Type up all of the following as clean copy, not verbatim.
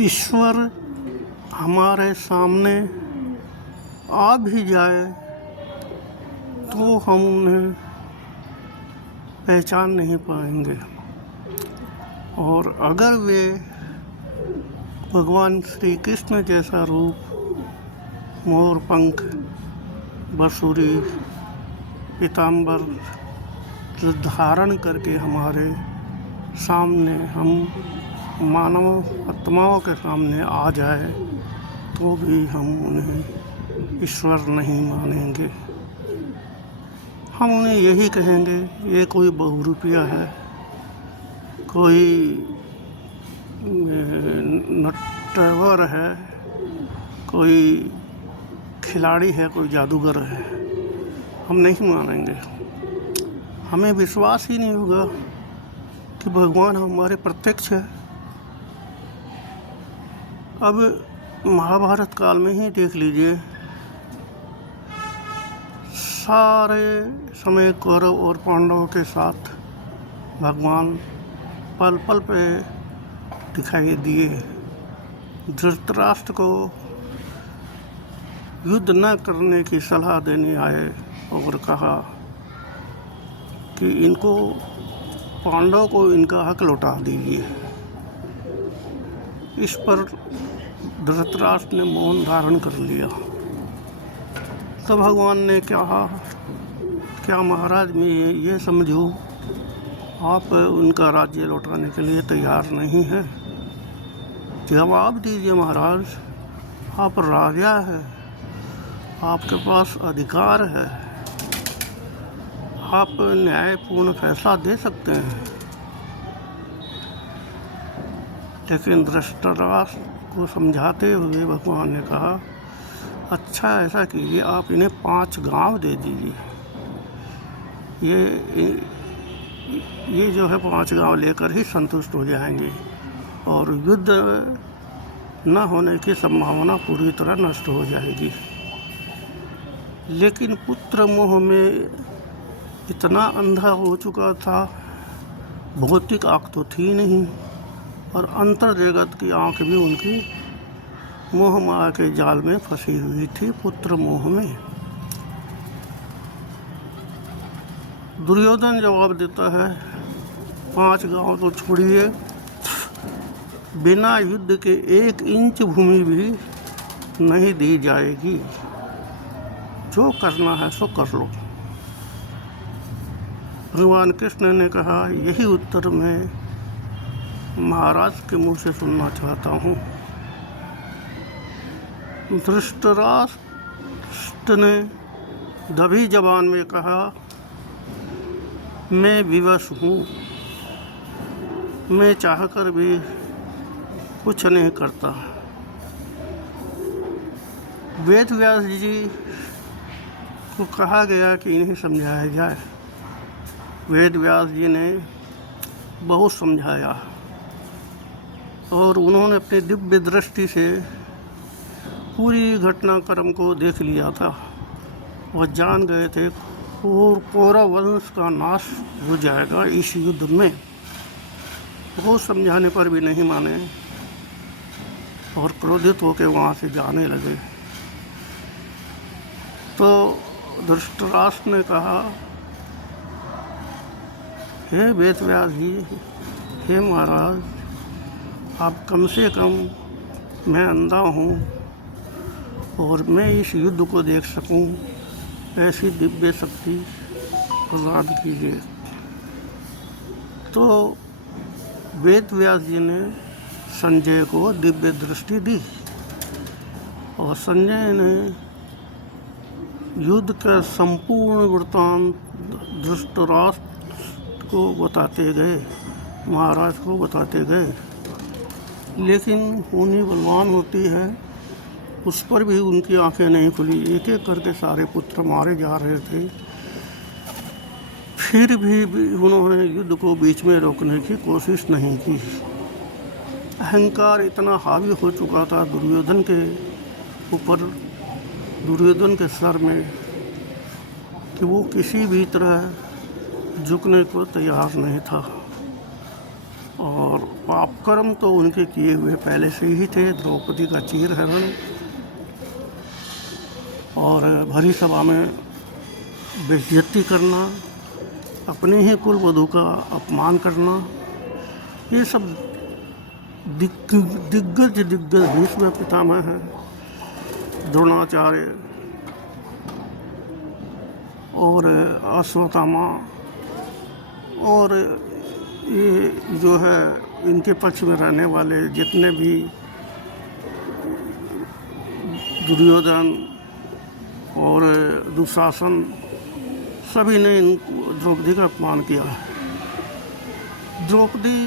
ईश्वर हमारे सामने आ भी जाए तो हम उन्हें पहचान नहीं पाएंगे, और अगर वे भगवान श्री कृष्ण जैसा रूप, मोर पंख, बसुरी, पीताम्बर धारण करके हमारे सामने, हम मानव आत्माओं के सामने आ जाए तो भी हम उन्हें ईश्वर नहीं मानेंगे। हम उन्हें यही कहेंगे ये कोई बहुरूपिया है, कोई नटवर है, कोई खिलाड़ी है, कोई जादूगर है। हम नहीं मानेंगे। हमें विश्वास ही नहीं होगा कि भगवान हमारे प्रत्यक्ष है। अब महाभारत काल में ही देख लीजिए, सारे समय कौरव और पांडवों के साथ भगवान पल पल पे दिखाई दिए। धृतराष्ट्र को युद्ध न करने की सलाह देने आए और कहा कि इनको, पांडवों को इनका हक लौटा दीजिए। इस पर धृतराष्ट्र ने मौन धारण कर लिया। तो भगवान ने कहा, क्या महाराज मैं ये समझूं आप उनका राज्य लौटाने के लिए तैयार नहीं है? जवाब दीजिए महाराज, आप राजा हैं, आपके पास अधिकार है, आप न्यायपूर्ण फैसला दे सकते हैं। लेकिन धृतराष्ट्र को समझाते हुए भगवान ने कहा, अच्छा ऐसा कीजिए, आप इन्हें 5 गांव दे दीजिए। ये जो है 5 गांव लेकर ही संतुष्ट हो जाएंगे और युद्ध न होने की संभावना पूरी तरह नष्ट हो जाएगी। लेकिन पुत्र मोह में इतना अंधा हो चुका था, भौतिक आँख तो थी नहीं, और अंतर जगत की आँख भी उनकी मोह माया के जाल में फंसी हुई थी, पुत्र मोह में। दुर्योधन जवाब देता है, 5 गांव तो छोड़िए, बिना युद्ध के 1 इंच भूमि भी नहीं दी जाएगी। जो करना है सो कर लो। भगवान कृष्ण ने कहा, यही उत्तर मैं महाराज के मुंह से सुनना चाहता हूँ। धृतराष्ट्र ने दबी जबान में कहा, मैं विवश हूँ, मैं चाहकर भी कुछ नहीं करता। वेद व्यास जी को कहा गया कि इन्हें समझाया जाए। वेद व्यास जी ने बहुत समझाया और उन्होंने अपनी दिव्य दृष्टि से पूरी घटनाक्रम को देख लिया था। वह जान गए थे और कौरव वंश का नाश हो जाएगा इस युद्ध में। बहुत समझाने पर भी नहीं माने और क्रोधित होकर वहाँ से जाने लगे। तो धृतराष्ट्र ने कहा, हे वेदव्यास जी, हे महाराज, आप कम से कम, मैं अंधा हूँ और मैं इस युद्ध को देख सकूं, ऐसी दिव्य शक्ति प्रदान कीजिए। तो वेद व्यास जी ने संजय को दिव्य दृष्टि दी और संजय ने युद्ध का संपूर्ण वृत्तांत धृतराष्ट्र को बताते गए, महाराज को बताते गए। लेकिन खूनी बलवान होती है, उस पर भी उनकी आंखें नहीं खुली। एक एक करके सारे पुत्र मारे जा रहे थे, फिर भी उन्होंने युद्ध को बीच में रोकने की कोशिश नहीं की। अहंकार इतना हावी हो चुका था दुर्योधन के ऊपर, दुर्योधन के सर में, कि वो किसी भी तरह झुकने को तैयार नहीं था। और पाप कर्म तो उनके किए हुए पहले से ही थे। द्रौपदी का चीर हरण और भरी सभा में बेइज्जती करना, अपने ही कुल वधू का अपमान करना, ये सब दिग्गज भीष्म पितामह है, द्रोणाचार्य और अश्वत्थामा और ये जो है इनके पक्ष में रहने वाले जितने भी दुर्योधन और दुशासन, सभी ने द्रौपदी का अपमान किया। द्रौपदी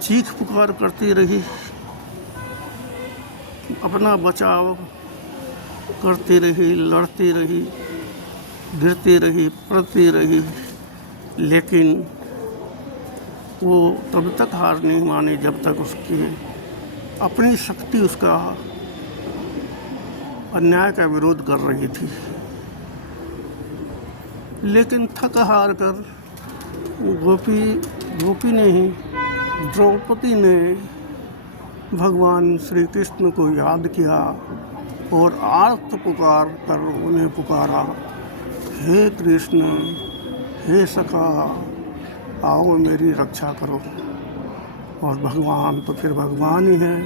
चीख पुकार करती रही, अपना बचाव करती रही, लड़ती रही, गिरती रही, पड़ती रही, लेकिन वो तब तक हार नहीं मानी जब तक उसकी अपनी शक्ति उसका अन्याय का विरोध कर रही थी। लेकिन थक हार कर गोपी ने ही, द्रौपदी ने भगवान श्री कृष्ण को याद किया और आर्त पुकार कर उन्हें पुकारा, हे कृष्ण, हे सखा, आओ मेरी रक्षा करो। और भगवान तो फिर भगवान ही है,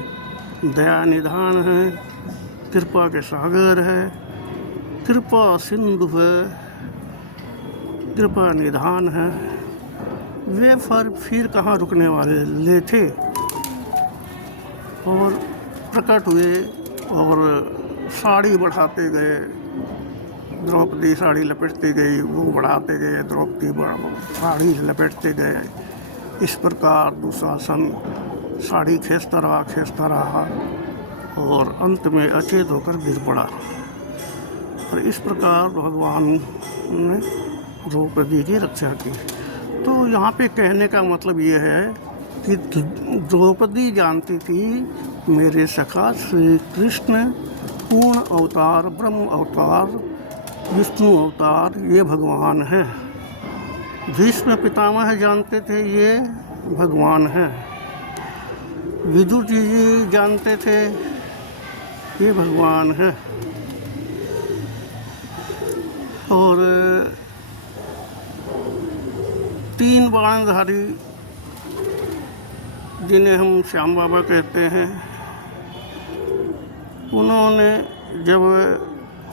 दया निधान है, कृपा के सागर है, कृपा सिंधु है, कृपा निधान है। वे फिर कहाँ रुकने वाले थे और प्रकट हुए और साड़ी बढ़ाते गए। द्रौपदी साड़ी लपेटती गई, वो बढ़ाते गए, द्रौपदी साड़ी लपेटते गए। इस प्रकार दुशासन साड़ी खींचता रहा और अंत में अचेत होकर गिर पड़ा। और इस प्रकार भगवान ने द्रौपदी की रक्षा की। तो यहाँ पे कहने का मतलब ये है कि द्रौपदी जानती थी मेरे सखा श्री कृष्ण पूर्ण अवतार, ब्रह्म अवतार, विष्णु अवतार, ये भगवान हैं। भीष्म पितामह जानते थे ये भगवान हैं। विदुर जी जानते थे ये भगवान हैं। और 3 बाणधारी जिन्हें हम श्याम बाबा कहते हैं, उन्होंने जब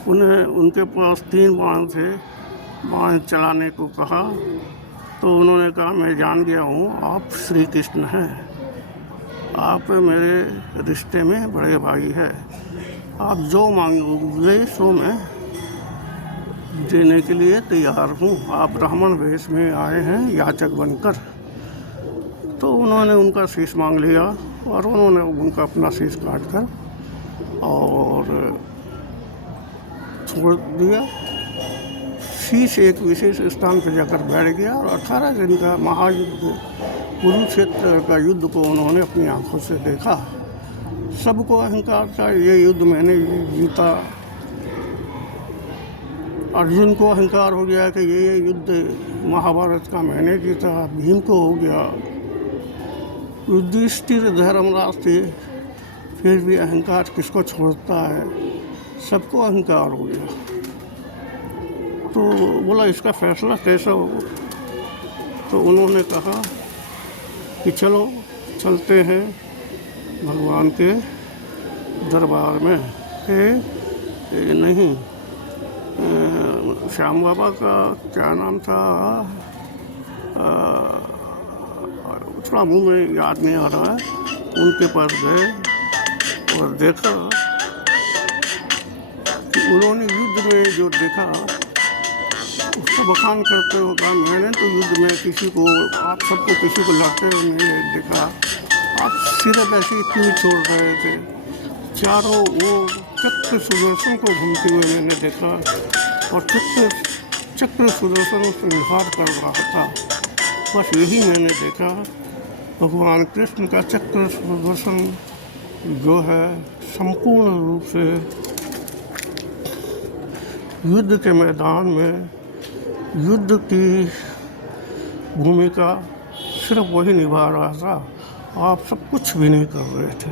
उनके पास 3 बाण थे, बाण चलाने को कहा तो उन्होंने कहा मैं जान गया हूँ आप श्री कृष्ण हैं, आप मेरे रिश्ते में बड़े भाई हैं, आप जो मांगोगे सो मैं देने के लिए तैयार हूँ। आप ब्राह्मण वेश में आए हैं याचक बनकर। तो उन्होंने उनका शीश मांग लिया और उन्होंने उनका अपना शीश काट कर और छोड़ दिया। शीश एक विशेष स्थान पर जाकर बैठ गया और 18 दिन का महायुद्ध, कुरुक्षेत्र का युद्ध को उन्होंने अपनी आंखों से देखा। सबको अहंकार था ये युद्ध मैंने जीता। अर्जुन को अहंकार हो गया कि ये युद्ध महाभारत का मैंने जीता। भीम को हो गया, युधिष्ठिर धर्मराज थे, फिर भी अहंकार किसको छोड़ता है, सबको अहंकार हो गया। तो बोला इसका फैसला कैसा हो? तो उन्होंने कहा कि चलो चलते हैं भगवान के दरबार में। नहीं, श्याम बाबा का क्या नाम था, थोड़ा मुंह में याद नहीं आ रहा है। उनके पास गए और देखा कि उन्होंने युद्ध में जो देखा उसको बखान करते हुए कहा मैंने तो युद्ध में किसी को, आप सबको किसी को लड़ते हुए नहीं देखा, आप सिर्फ ऐसे ही क्यों छोड़ रहे थे। चारों ओर चक्र सुदर्शन को घूमते हुए मैंने देखा और चक्र सुदर्शन संहार कर रहा था। बस यही मैंने देखा। भगवान कृष्ण का चक्र सुदर्शन जो है संपूर्ण रूप से युद्ध के मैदान में युद्ध की भूमिका सिर्फ वही निभा रहा था, आप सब कुछ भी नहीं कर रहे थे।